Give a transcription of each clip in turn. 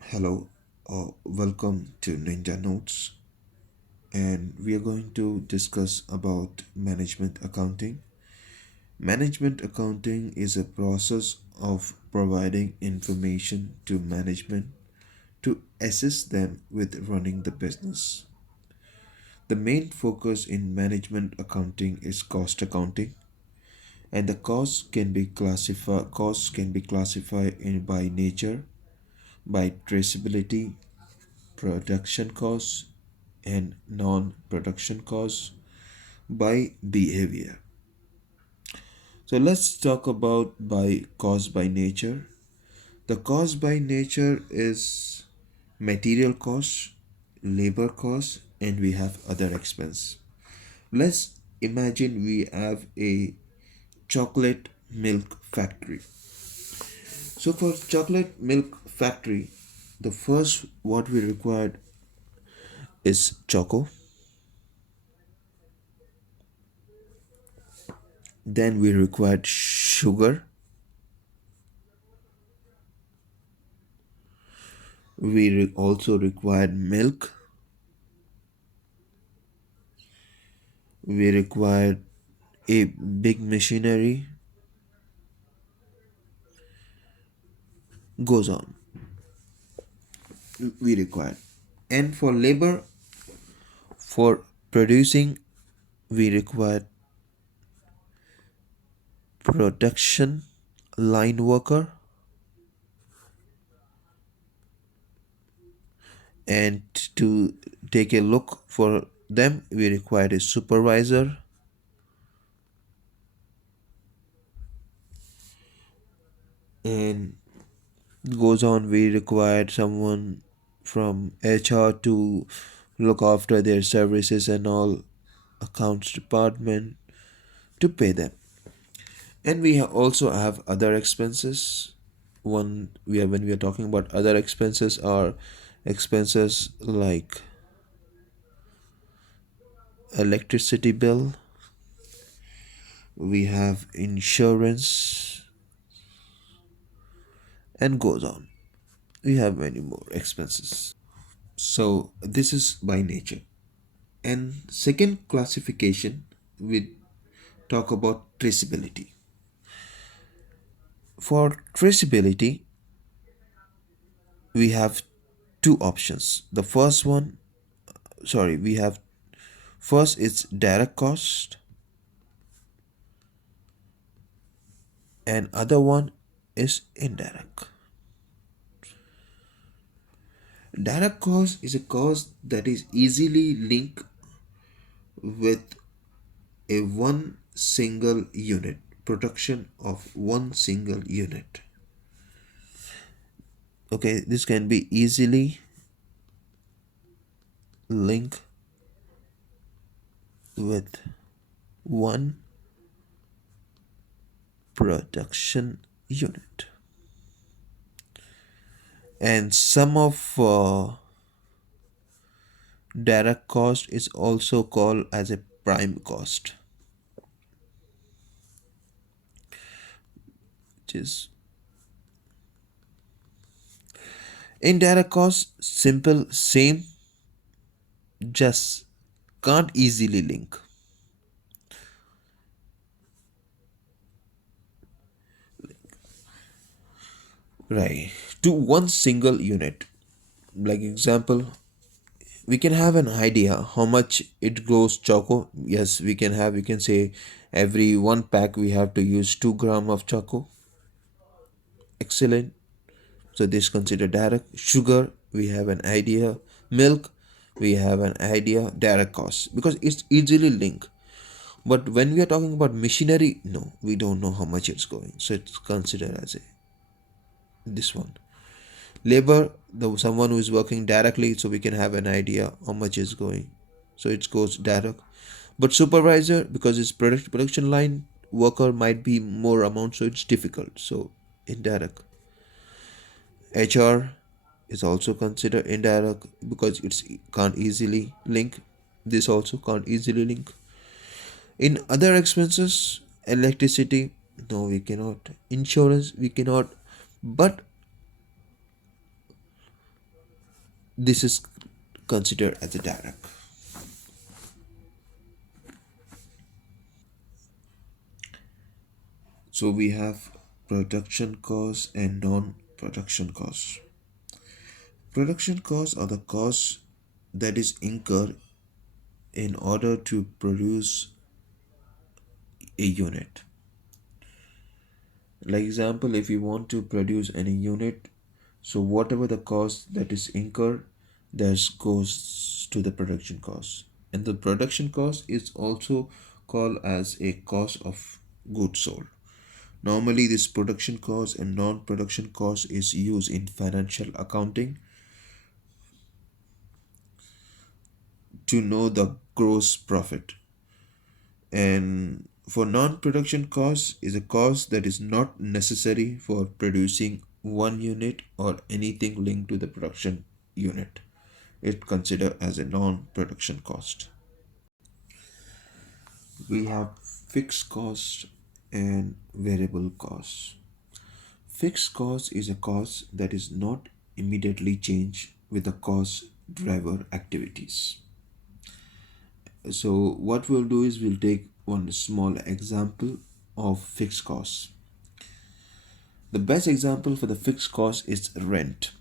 Hello, welcome to Ninja Notes, and we are going to discuss about management accounting. Management accounting is a process of providing information to management to assist them with running the business. The main focus in management accounting is cost accounting, and the costs can be classified by nature, by traceability, production costs, and non-production costs by behavior. So let's talk about by cost by nature. The cost by nature is material cost, labor cost, and we have other expense. Let's imagine we have a chocolate milk factory. So for chocolate milk factory, the first what we required is choco. Then we required sugar. We also required milk. We required a big machinery. Goes on. We required. And for labor, for producing, we required production line worker, and to take a look for them, we required a supervisor. And goes on, we required someone from HR to look after their services and all, accounts department to pay them. And we also have other expenses. One we have when we are talking about other expenses are expenses like electricity bill, we have insurance, and goes on. We have many more expenses. So this is by nature. And second classification, we talk about traceability. For traceability, we have two options. The first one, sorry, we have first it's direct cost, and other one is indirect. Direct cost is a cost that is easily linked with a one single unit, production of one single unit. Okay, this can be easily linked with one production unit. And some of direct cost is also called as a prime cost, which is indirect cost, simple, same, just can't easily link. Right. To one single unit. Like example, we can have an idea how much it goes choco. Yes, we can say every one pack we have to use 2 gram of choco. Excellent. So this consider direct. Sugar, we have an idea. Milk, we have an idea. Direct cost because it's easily linked. But when we are talking about machinery, no, we don't know how much it's going. So it's considered as a this one. Labor, the someone who is working directly, so we can have an idea how much is going. So it goes direct. But supervisor, because it's production line worker might be more amount, so it's difficult. So indirect. HR is also considered indirect because it's can't easily link. This also can't easily link. In other expenses, electricity, no, we cannot. Insurance, we cannot. But this is considered as a direct. So we have production costs and non-production costs. Production costs are the costs that is incurred in order to produce a unit. Like example, if you want to produce any unit, so whatever the cost that is incurred, that goes to the production cost. And the production cost is also called as a cost of goods sold. Normally, this production cost and non-production cost is used in financial accounting to know the gross profit. And for non-production cost is a cost that is not necessary for producing one unit or anything linked to the production unit. It considered as a non-production cost. We have fixed cost and variable cost. Fixed cost is a cost that is not immediately changed with the cost driver activities. So what we'll do is we'll take one small example of fixed costs. The best example for the fixed cost is rent.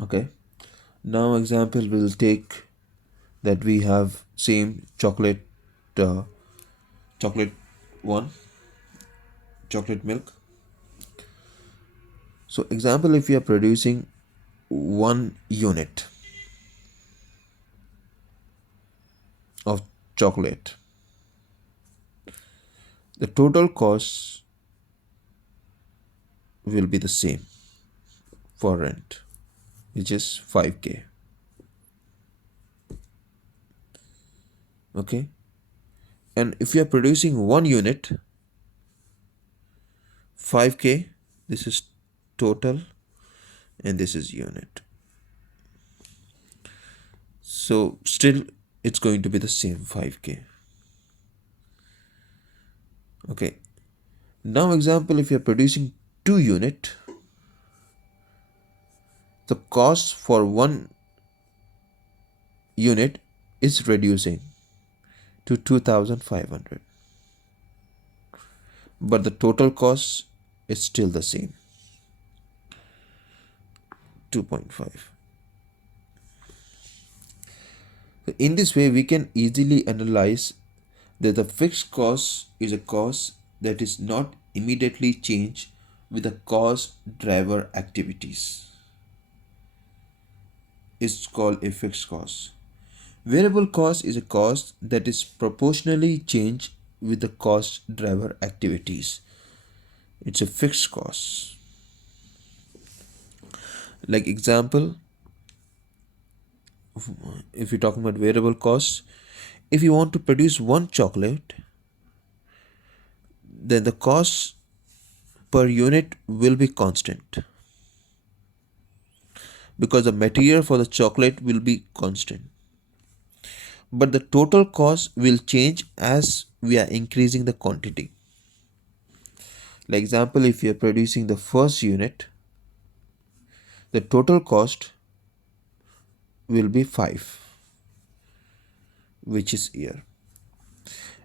Okay. Now example we'll take that we have same uh, chocolate one, chocolate milk. So example, if we are producing one unit of chocolate, the total cost will be the same for rent, which is 5k. Okay. And if you are producing one unit, 5k, this is total and this is unit. So still it's going to be the same 5k. Okay. Now example, if you're producing 2 unit, the cost for one unit is reducing to 2500, but the total cost is still the same, 2.5. In this way we can easily analyze that the fixed cost is a cost that is not immediately changed with the cost driver activities. It's called a fixed cost. Variable cost is a cost that is proportionally changed with the cost driver activities. It's a fixed cost. Like example, if you're talking about variable costs, if you want to produce one chocolate, then the cost per unit will be constant because the material for the chocolate will be constant, but the total cost will change as we are increasing the quantity. Like example, if you are producing the first unit, the total cost will be 5, which is here.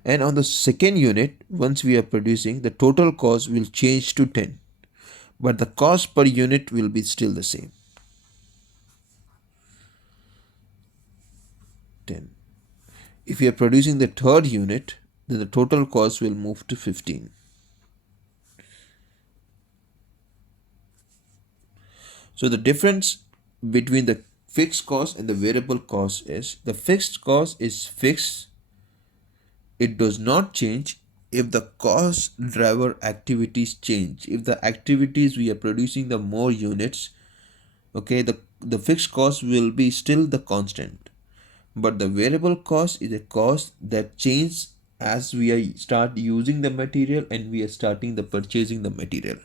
And on the second unit, once we are producing, the total cost will change to 10, but the cost per unit will be still the same, 10. If you are producing the third unit, then the total cost will move to 15. So the difference between the fixed cost and the variable cost is the fixed cost is fixed. It does not change if the cost driver activities change. If the activities we are producing the more units, okay, the fixed cost will be still the constant. But the variable cost is a cost that changes as we are start using the material and we are starting the purchasing the material.